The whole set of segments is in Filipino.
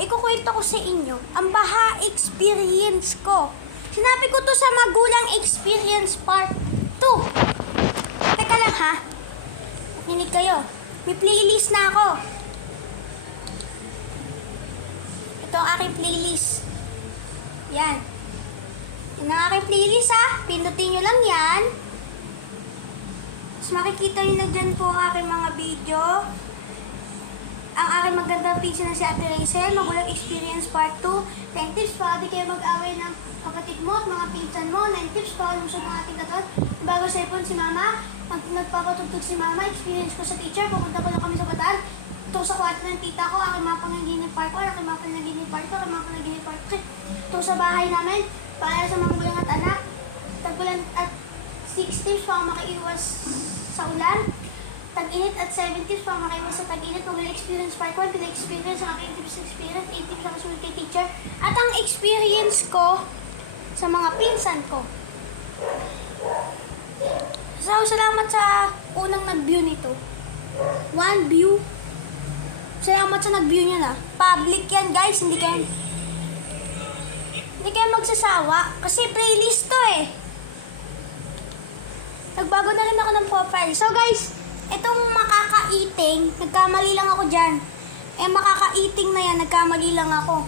ikukwento ko sa inyo ang baha experience ko. Sinabi ko to sa magulang experience part 2. Teka lang ha. Makinig kayo. May playlist na ako. Ito ang aking playlist. Yan. Yan ang aking playlist ha. Pindutin nyo lang yan. Tapos makikita nyo na dyan po ang aking mga video. Ang aking magandang pizza na si Ate Rachel, magulang experience part 2. 10 tips para di kayo mag-away ng kapatid mo at mga pinsan mo. 9 tips para lumusog ng ating katawan. Bago cellphone si Mama, nagpapatugtog si Mama, experience ko sa teacher, pupunta ko lang kami sa Bataan. Ito sa kwarto ng tita ko, aking mga panaginip part 1, aking mga panaginip part 2, aking mga panaginip part 3. Ito sa bahay namin, para sa mga gulang at anak. Tagbulan at 6 tips para makaiwas sa ulan. Tag-init at 7 tips para makaiwas sa tag-init. Magulang experience part 1, pina-experience ang aking tips experience, 8 tips ang kasunod kay teacher. At ang experience ko sa mga pinsan ko. So, salamat sa unang nag-view nito. 1 view. Salamat sa nag-view niya na. Public yan guys, hindi kayo magsasawa. Kasi playlist to eh. Nagbago na rin ako ng profile. So guys, itong makakaiting, nagkamali lang ako dyan. Makakaiting na yan, nagkamali lang ako.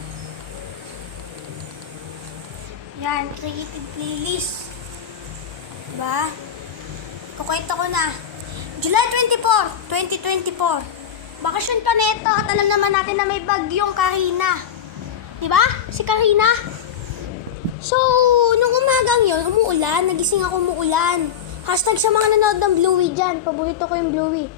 Yan, created playlist. Diba? Kukwento ko na. July 24, 2024. Bakasyon pa neto at alam naman natin na may bagyong Karina. Diba? Si Karina. So, nung umagang yun, umuulan. Nagising ako umuulan. Hashtag sa mga nanood ng Bluey dyan. Paborito ko yung Bluey.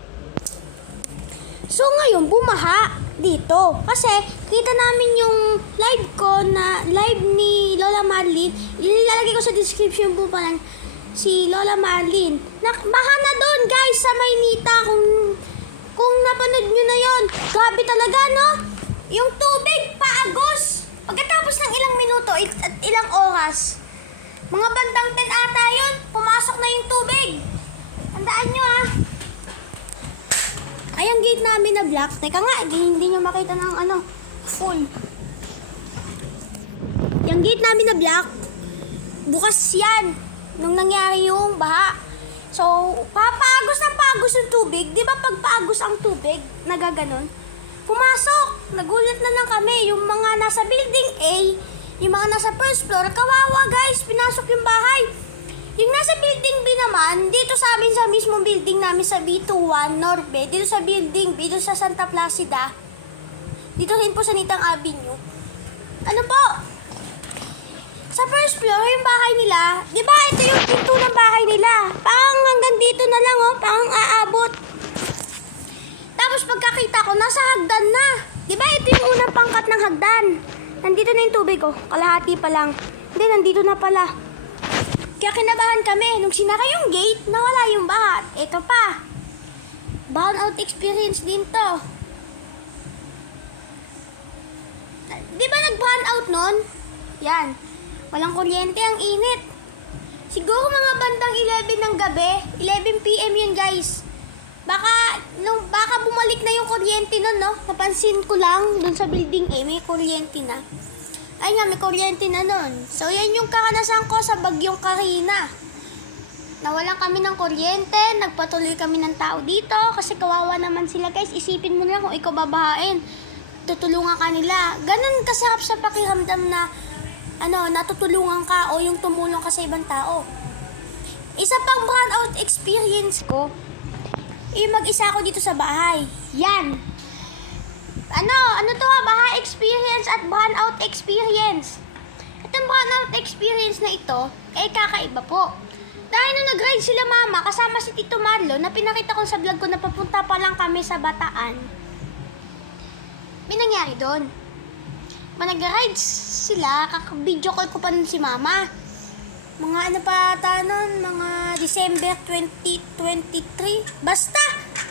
So, ngayon, bumaha dito. Kasi, kita namin yung live ko na live ni Lola Marlene. Ilalagay ko sa description po pa lang si Lola Marlene. Baha na doon, guys, sa Maynita. Kung napanood nyo na yon, grabe talaga, no? Yung tubig, paagos. Pagkatapos ng ilang minuto at ilang oras, mga bandang 10 ata yun, pumasok na yung tubig. Tandaan nyo ha. Ay, ang gate namin na black. Teka nga, hindi nyo makita ng full. Yung gate namin na black, bukas yan. Nung nangyari yung baha. So, papaagos ng paagos yung tubig. Di ba pag paagos ang tubig, nagaganon? Pumasok. Nagulat na lang kami. Yung mga nasa building A, yung mga nasa first floor, kawawa guys, pinasok yung bahay. Yung nasa building B naman, dito sa amin sa mismong building namin sa B21 Norbe, dito sa building B, dito sa Santa Placida, dito rin po sa Nitang Avenue. Ano po? Sa first floor, yung bahay nila, di ba ito yung pinto ng bahay nila? Parang hanggang dito na lang parang aabot. Tapos pagkakita ko, nasa hagdan na. Di ba ito yung unang pangkat ng hagdan? Nandito na yung tubig kalahati pa lang. Hindi, nandito na pala. Kaya kinabahan kami. Nung sinara yung gate, nawala yung baha. Ito pa. Burnout experience din to. Di ba nag-burn out nun? Yan. Walang kuryente, ang init. Siguro mga bandang 11 ng gabi. 11 PM yun guys. Baka bumalik na yung kuryente nun, no? Napansin ko lang, dun sa building A, may kuryente na. Ay nga, may kuryente na nun. So, yan yung kakanasan ko sa bagyong Karina. Nawalan kami ng kuryente, nagpatuloy kami ng tao dito, kasi kawawa naman sila, guys. Isipin mo na kung ikaw babahain, tutulungan ka nila. Ganun kasarap sa pakiramdam na, natutulungan ka o yung tumulong ka sa ibang tao. Isa pang burnout experience ko, mag-isa ako dito sa bahay. Yan. Ano to bahay experience at burnout experience. Itong burnout experience na ito, kakaiba po. Dahil nung nag-ride sila mama, kasama si Tito Marlo, na pinakita ko sa vlog ko na papunta pa lang kami sa Bataan, may nangyari doon. Nag-ride sila, kaka-video call ko pa nun si mama. Mga mga December 2023. Basta,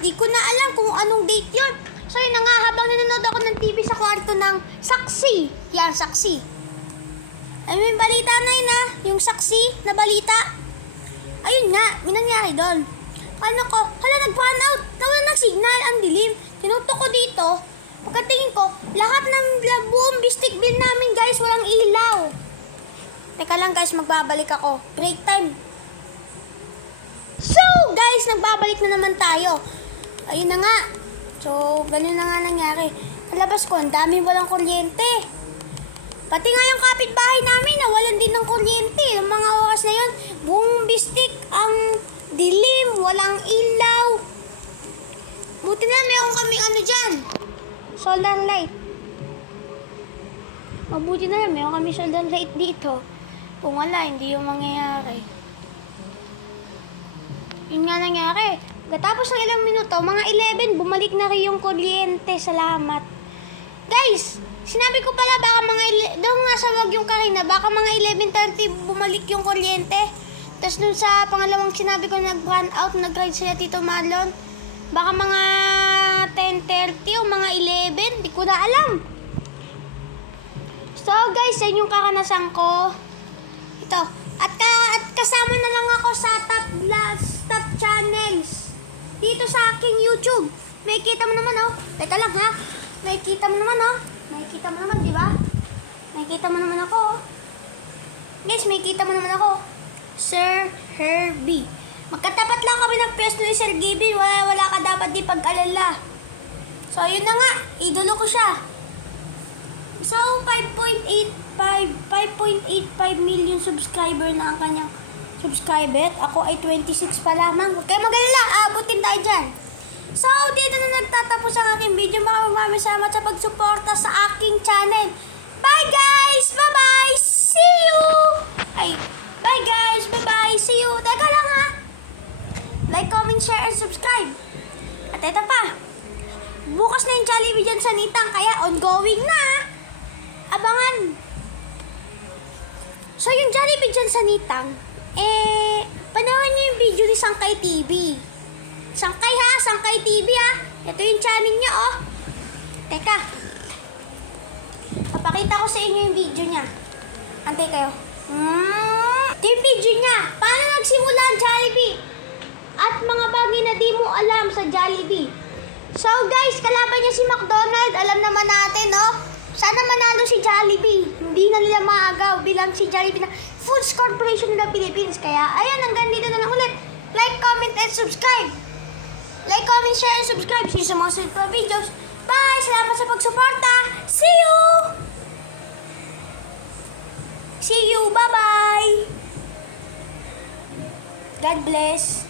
di ko na alam kung anong date yun. So yun na nga, habang nanonood ako ng TV sa kwarto ng Saksi. Yan, Saksi. Ay, may balita na yun yung Saksi na balita. Ayun nga, may nangyari doon. Nag-burn out. Nawala ng signal, ang dilim. Tinutok ko dito. Pagkatingin ko, lahat ng Teka lang guys, magbabalik ako. Break time. So guys, nagbabalik na naman tayo. Ayun na nga. So, ganun na nga nangyari. Palabas ko, ang dami walang kuryente. Pati nga yung kapitbahay namin, nawalan din ng kuryente. Yung mga oras na yun, buong bistik, ang dilim, walang ilaw. Buti na meron kaming ano dyan. Solar light. Mabuti na lang, meron kami solar light dito. Kung wala, hindi yung mangyayari. Yun nga nangyari. Katapos ng ilang minuto, mga 11, bumalik na rin yung kuryente. Salamat. Guys, sinabi ko pala baka doon nga sa wag yung karina, baka mga 11:30 bumalik yung kuryente. Tapos dun sa pangalawang sinabi ko nag-run out, nag-ride sila Tito Marlon. Baka mga 10:30 o mga 11, di ko na alam. So guys, yan yung kakanasan ko. Ito. At kasama na lang ako sa top channels. Dito sa aking YouTube. May kita mo naman oh. Teka lang ha. May kita mo naman oh. May kita mo naman, di ba? May kita mo naman ako oh. Guys, may kita mo naman ako. Sir Herbie. Magkatapat lang kami ng pwesto ni Sir Gibby. Wala ka dapat di pag-alala. So, yun na nga. Idolo ko siya. So, 5.85 million subscriber na ang kanyang subscriber. Ako ay 26 pa lamang. Huwag kayo mag-alala. Aabutin tayo dyan. So, dito na nagtatapos ang aking video. Maraming salamat sa pagsuporta sa aking channel. Bye guys! Bye-bye! See you! Bye guys! Bye-bye! See you! Teka lang ha! Like, comment, share, and subscribe. At ito pa. Bukas na yung Jollibee dyan sa Nitang. Kaya ongoing na. Abangan. So, yung Jollibee dyan sa Nitang, panoorin niyo yung video ni Sangkay TV. Sangkay ha, Sangkay TV ha. Ito yung channel niya oh. Teka. Papakita ko sa inyo yung video niya. Antay kayo. Ito yung video niya. Paano nagsimula ang Jollibee? At mga bagay na di mo alam sa Jollibee. So guys, kalaban niya si McDonald. Alam naman natin no. Sana manalo si Jollibee. Hindi na nila maagaw bilang si Jollibee na Foods Corporation ng Philippines. Kaya, ayan, hanggang dito na lang ulit. Like, comment, and subscribe. Like, comment, share, and subscribe. See you sa mga susunod pa videos. Bye! Salamat sa pagsuporta. See you! See you! Bye-bye! God bless.